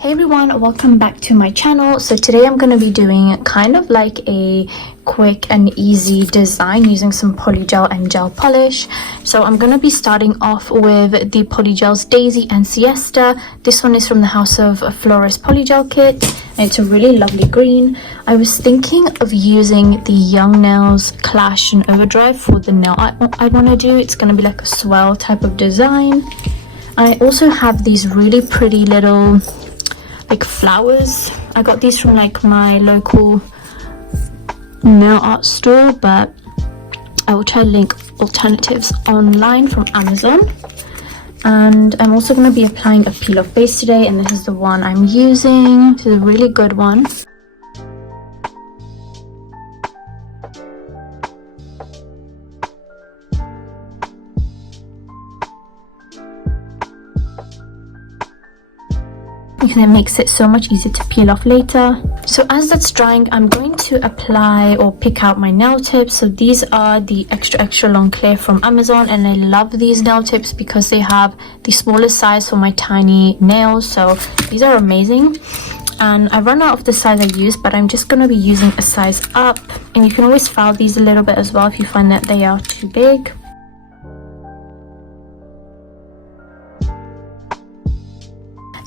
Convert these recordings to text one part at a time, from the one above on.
Hey everyone, welcome back to my channel. So today I'm going to be doing kind of like a quick and easy design using some polygel and gel polish. So I'm going to be starting off with the polygels Daisy and Siesta. This one is from the House of Flores polygel kit and it's a really lovely green. I was thinking of using the Young Nails Clash and Overdrive for the nail I want to do. It's going to be like a swirl type of design. I also have these really pretty little like flowers. I got these from like my local nail art store, but I will try to link alternatives online from Amazon. And I'm also going to be applying a peel off base today, and this is the one I'm using. This is a really good one. Because it makes it so much easier to peel off later. So as that's drying, I'm going to apply or pick out my nail tips. So these are the extra long clear from Amazon, and I love these nail tips because they have the smallest size for my tiny nails. So these are amazing. And I run out of the size I use, but I'm just going to be using a size up, and you can always file these a little bit as well if you find that they are too big.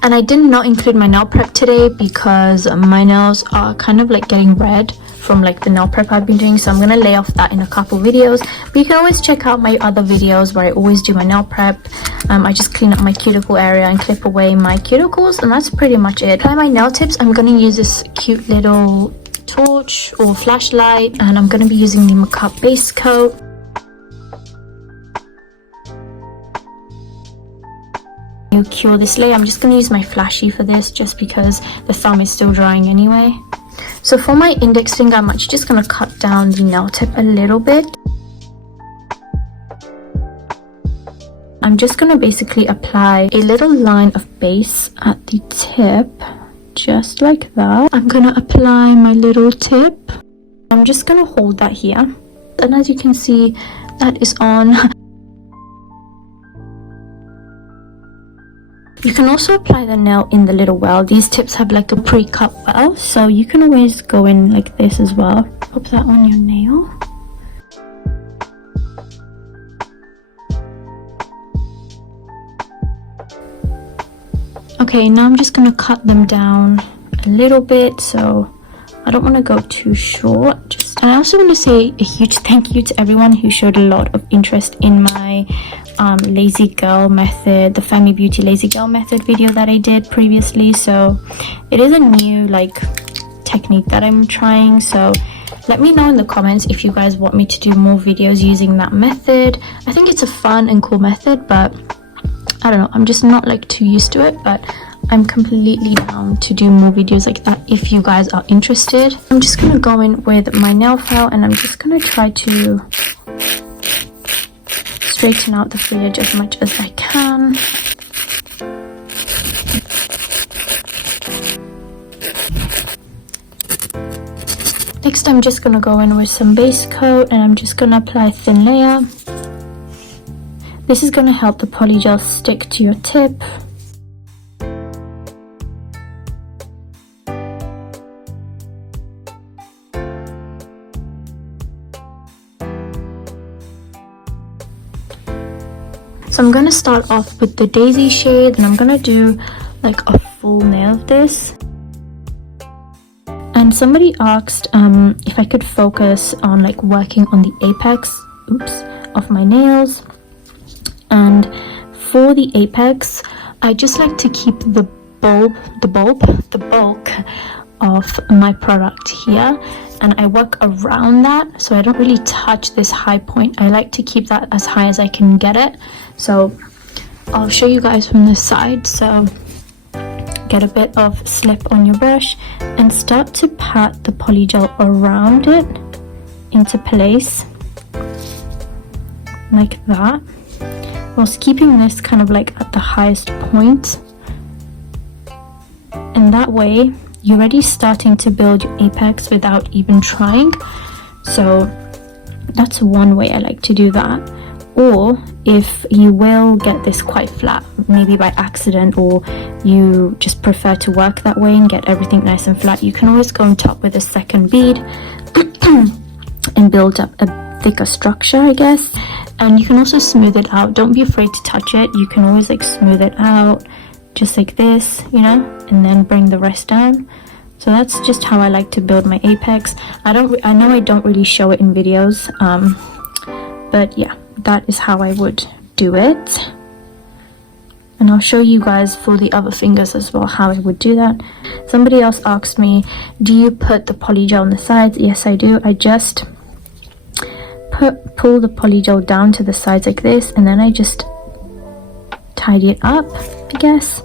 And I did not include my nail prep today because my nails are kind of like getting red from like the nail prep I've been doing, so I'm gonna lay off that in a couple videos. But you can always check out my other videos where I always do my nail prep. I just clean up my cuticle area and clip away my cuticles, and that's pretty much it. To apply my nail tips, I'm gonna use this cute little torch or flashlight, and I'm gonna be using the Makeup base coat. Cure this layer. I'm just going to use my flashy for this just because the thumb is still drying anyway. So for my index finger, I'm actually just going to cut down the nail tip a little bit. I'm just going to basically apply a little line of base at the tip, just like that. I'm going to apply my little tip. I'm just going to hold that here, and as you can see, that is on. You can also apply the nail in the little well. These tips have like a pre-cut well, so you can always go in like this as well. Pop that on your nail. Okay, now I'm just going to cut them down a little bit, so I don't want to go too short. And I also want to say a huge thank you to everyone who showed a lot of interest in my lazy girl method, the Family Beauty lazy girl method video that I did previously. So it is a new like technique that I'm trying, so let me know in the comments if you guys want me to do more videos using that method. I think it's a fun and cool method, but I don't know, I'm just not like too used to it, but I'm completely down to do more videos like that if you guys are interested. I'm just gonna go in with my nail file, and I'm just gonna try to straighten out the foliage as much as I can. Next, I'm just gonna go in with some base coat, and I'm just gonna apply a thin layer. This is gonna help the polygel stick to your tip. So I'm going to start off with the Daisy shade, and I'm going to do like a full nail of this. And somebody asked if I could focus on like working on the apex of my nails. And for the apex, I just like to keep the bulk of my product here, and I work around that, so I don't really touch this high point. I like to keep that as high as I can get it. So I'll show you guys from the side. So get a bit of slip on your brush and start to pat the polygel around it into place like that, whilst keeping this kind of like at the highest point. And that way you're already starting to build your apex without even trying. So that's one way I like to do that. Or if you will get this quite flat, maybe by accident, or you just prefer to work that way and get everything nice and flat, you can always go on top with a second bead and build up a thicker structure, I guess. And you can also smooth it out. Don't be afraid to touch it. You can always like smooth it out just like this, you know, and then bring the rest down. So that's just how I like to build my apex. I know I don't really show it in videos, but yeah, that is how I would do it. And I'll show you guys for the other fingers as well how I would do that. Somebody else asked me, do you put the polygel on the sides? Yes, I do. I just pull the polygel down to the sides like this, and then I just tidy it up, I guess.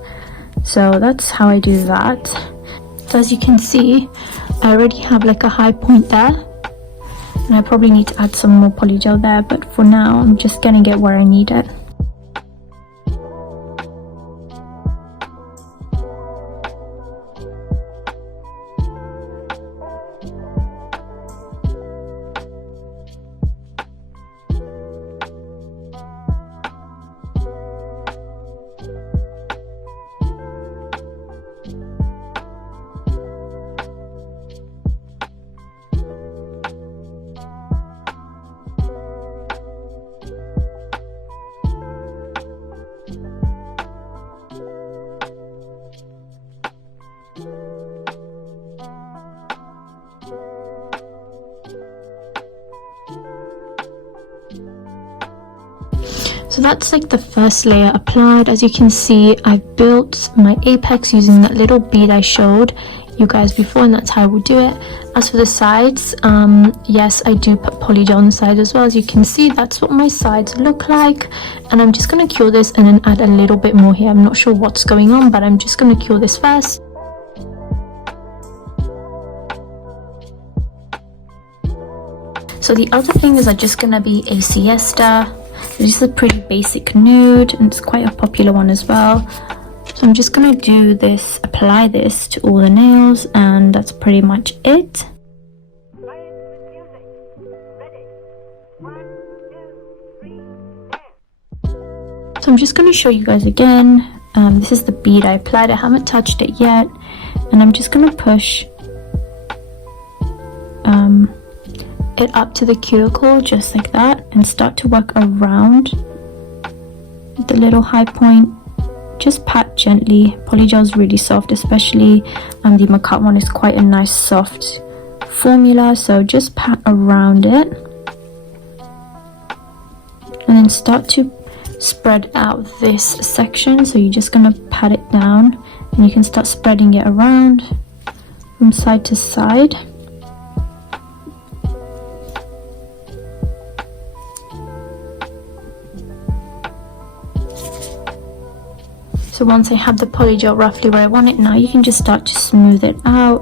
So that's how I do that. So as you can see, I already have like a high point there, and I probably need to add some more polygel there, but for now I'm just getting it where I need it. So that's like the first layer applied. As you can see, I built my apex using that little bead I showed you guys before, and that's how I would do it. As for the sides, yes, I do put polygel on the side as well. As you can see, that's what my sides look like, and I'm just going to cure this and then add a little bit more here. I'm not sure what's going on, but I'm just going to cure this first. So the other fingers are just going to be a Siesta. This is a pretty basic nude, and it's quite a popular one as well. So I'm just going to do this, apply this to all the nails, and that's pretty much it. So I'm just going to show you guys again. This is the bead I applied. I haven't touched it yet, and I'm just going to push it up to the cuticle just like that, and start to work around the little high point. Just pat gently. Polygel is really soft, especially the Makat one is quite a nice soft formula, so just pat around it and then start to spread out this section. So you're just going to pat it down, and you can start spreading it around from side to side. So once I have the polygel roughly where I want it, now you can just start to smooth it out.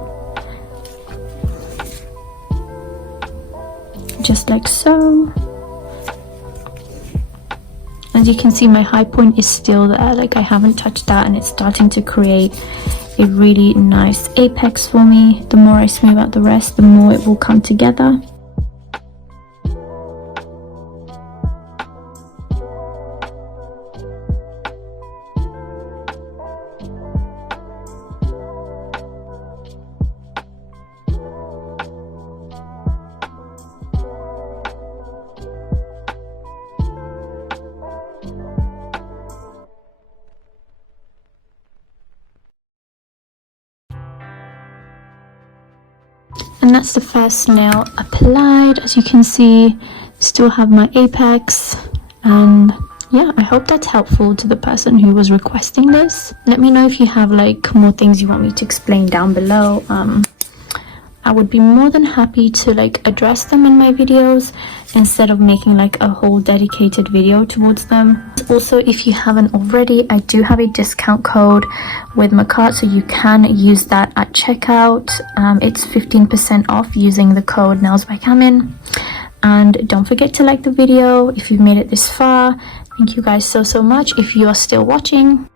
Just like so. As you can see, my high point is still there, like I haven't touched that, and it's starting to create a really nice apex for me. The more I smooth out the rest, the more it will come together. And that's the first nail applied. As you can see, still have my apex, and yeah, I hope that's helpful to the person who was requesting this. Let me know if you have like more things you want me to explain down below. I would be more than happy to like address them in my videos instead of making like a whole dedicated video towards them. Also, if you haven't already, I do have a discount code with Makat, so you can use that at checkout. It's 15% off using the code Nails by Camin. And don't forget to like the video if you've made it this far. Thank you guys so much if you are still watching.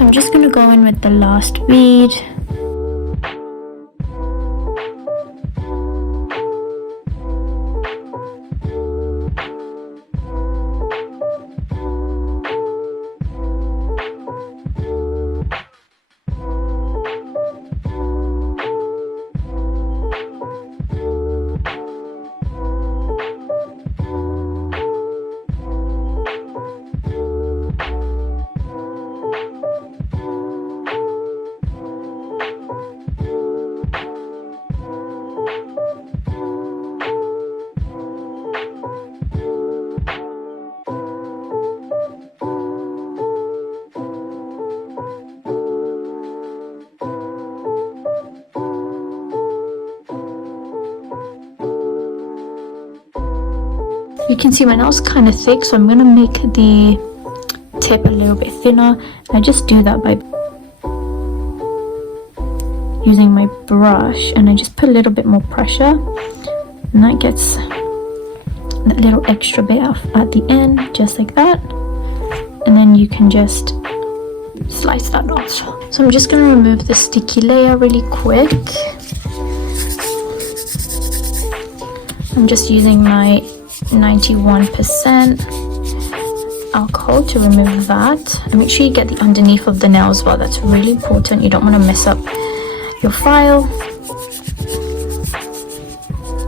So I'm just going to go in with the last bead. You can see my nail's kind of thick, so I'm going to make the tip a little bit thinner. I just do that by using my brush, and I just put a little bit more pressure, and that gets that little extra bit off at the end, just like that. And then you can just slice that off. So I'm just going to remove the sticky layer really quick. I'm just using my 91% alcohol to remove that, and make sure you get the underneath of the nail as well. That's really important. You don't want to mess up your file.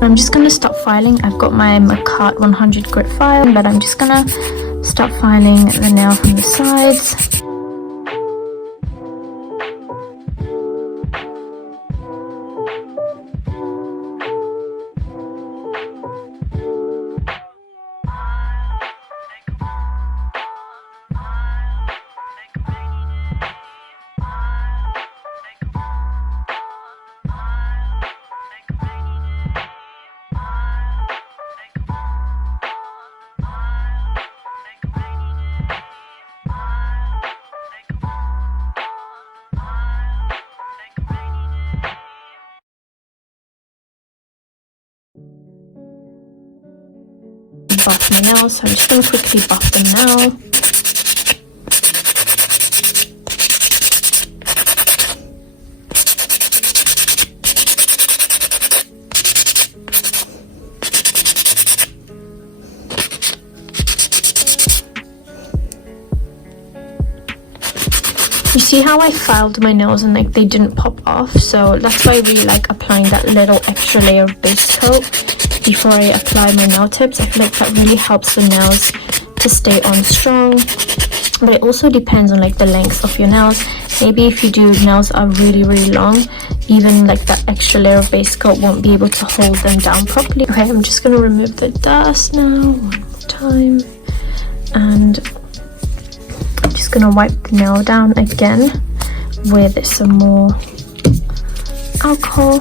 I'm just going to start filing. I've got my Macart 100 grit file, but I'm just going to start filing the nail from the sides. Buff my nails, so I'm just going to quickly buff them now. You see how I filed my nails and like they didn't pop off? So that's why I really like applying that little extra layer of base coat before I apply my nail tips. I feel like that really helps the nails to stay on strong, but it also depends on like the length of your nails. Maybe if you do nails that are really long, even like that extra layer of base coat won't be able to hold them down properly. Okay, I'm just going to remove the dust now one more time, and I'm just going to wipe the nail down again with some more alcohol.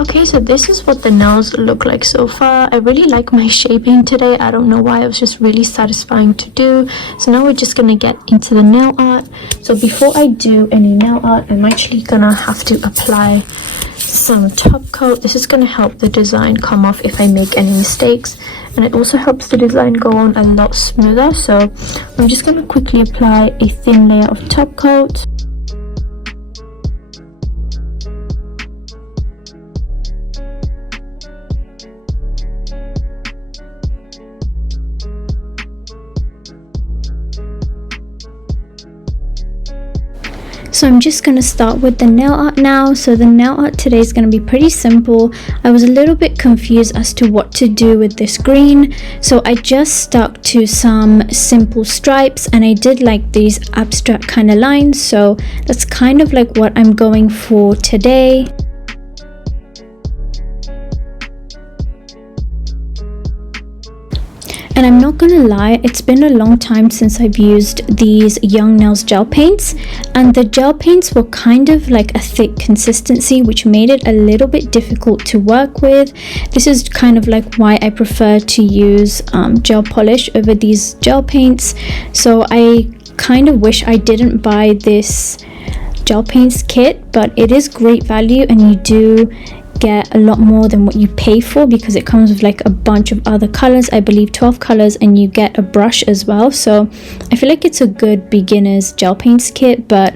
Okay, so this is what the nails look like so far. I really like my shaping today. I don't know why, it was just really satisfying to do. So now we're just gonna get into the nail art. So before I do any nail art, I'm actually gonna have to apply some top coat. This is gonna help the design come off if I make any mistakes, and it also helps the design go on a lot smoother. So I'm just gonna quickly apply a thin layer of top coat. So I'm just going to start with the nail art now. So the nail art today is going to be pretty simple. I was a little bit confused as to what to do with this green, so I just stuck to some simple stripes, and I did like these abstract kind of lines, so that's kind of like what I'm going for today. And I'm not gonna lie, it's been a long time since I've used these Young Nails gel paints, and the gel paints were kind of like a thick consistency, which made it a little bit difficult to work with. This is kind of like why I prefer to use gel polish over these gel paints. So I kind of wish I didn't buy this gel paints kit, but it is great value and you do get a lot more than what you pay for because it comes with like a bunch of other colors, I believe 12 colors, and you get a brush as well. So I feel like it's a good beginner's gel paints kit, but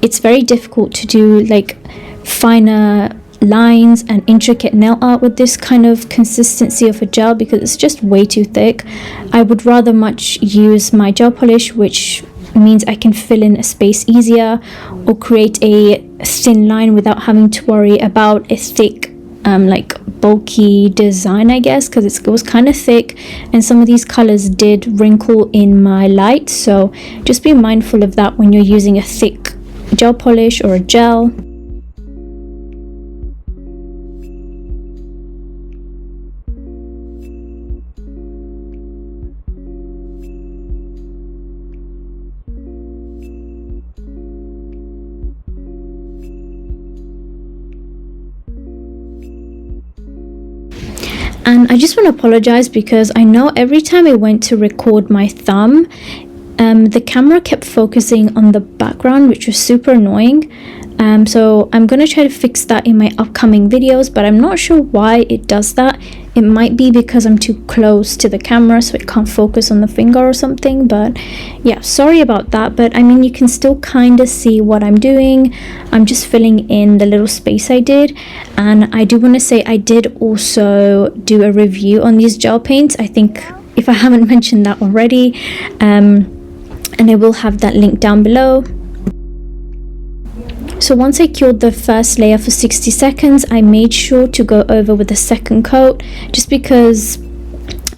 it's very difficult to do like finer lines and intricate nail art with this kind of consistency of a gel because it's just way too thick. I would rather much use my gel polish, which means I can fill in a space easier, or create a thin line without having to worry about a thick like bulky design, I guess, because it was kind of thick and some of these colors did wrinkle in my light. So just be mindful of that when you're using a thick gel polish or a gel. And I just want to apologize because I know every time I went to record my thumb, the camera kept focusing on the background, which was super annoying. So I'm going to try to fix that in my upcoming videos, but I'm not sure why it does that. It might be because I'm too close to the camera so it can't focus on the finger or something, but yeah, sorry about that. But I mean, you can still kind of see what I'm doing. I'm just filling in the little space I did. And I do want to say I did also do a review on these gel paints, I think, if I haven't mentioned that already, and I will have that link down below. So once I cured the first layer for 60 seconds, I made sure to go over with the second coat just because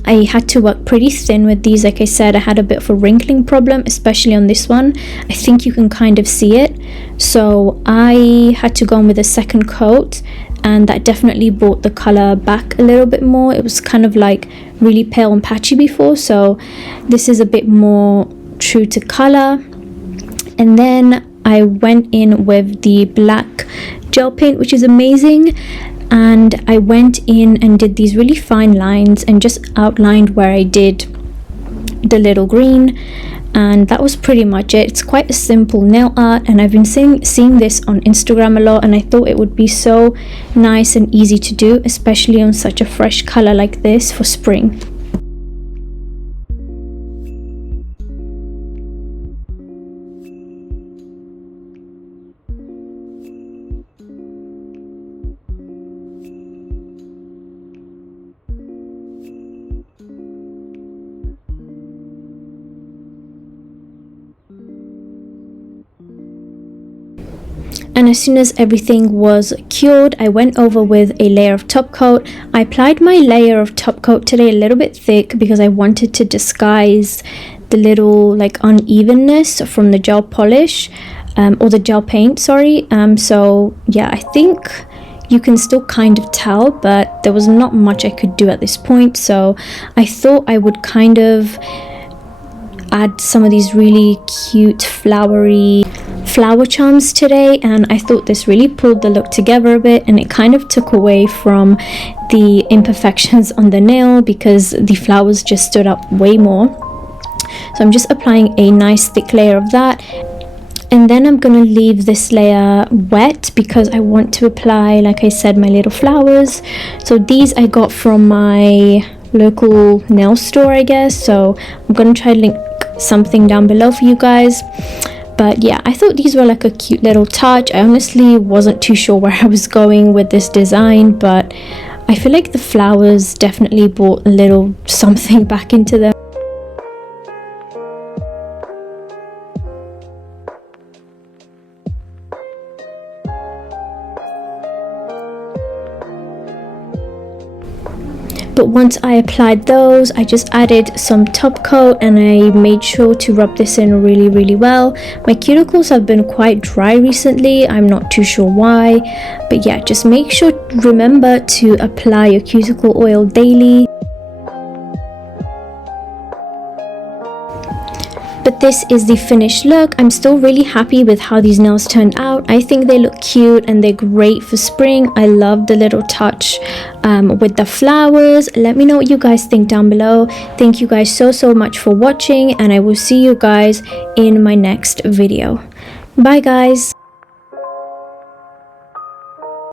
I had to work pretty thin with these. Like I said, I had a bit of a wrinkling problem, especially on this one. I think you can kind of see it. So I had to go on with a second coat, and that definitely brought the color back a little bit more. It was kind of like really pale and patchy before, so this is a bit more true to color. And then I went in with the black gel paint, which is amazing, and I went in and did these really fine lines and just outlined where I did the little green, and that was pretty much it. It's quite a simple nail art, and I've been seeing this on Instagram a lot, and I thought it would be so nice and easy to do, especially on such a fresh color like this for spring. And as soon as everything was cured, I went over with a layer of top coat. I applied my layer of top coat today a little bit thick because I wanted to disguise the little like unevenness from the gel polish, or the gel paint, sorry. So yeah, I think you can still kind of tell, but there was not much I could do at this point. So I thought I would kind of add some of these really cute flowery flower charms today, and I thought this really pulled the look together a bit, and it kind of took away from the imperfections on the nail because the flowers just stood up way more. So I'm just applying a nice thick layer of that, and then I'm gonna leave this layer wet because I want to apply, like I said, my little flowers. So these I got from my local nail store, I guess, so I'm gonna try to link something down below for you guys. But yeah, I thought these were like a cute little touch. I honestly wasn't too sure where I was going with this design, but I feel like the flowers definitely brought a little something back into them. But once I applied those, I just added some top coat and I made sure to rub this in really well. My cuticles have been quite dry recently, I'm not too sure why, but yeah, just make sure, remember to apply your cuticle oil daily. But this is the finished look. I'm still really happy with how these nails turned out. I think they look cute and they're great for spring. I love the little touch with the flowers. Let me know what you guys think down below. Thank you guys so much for watching, and I will see you guys in my next video. Bye guys.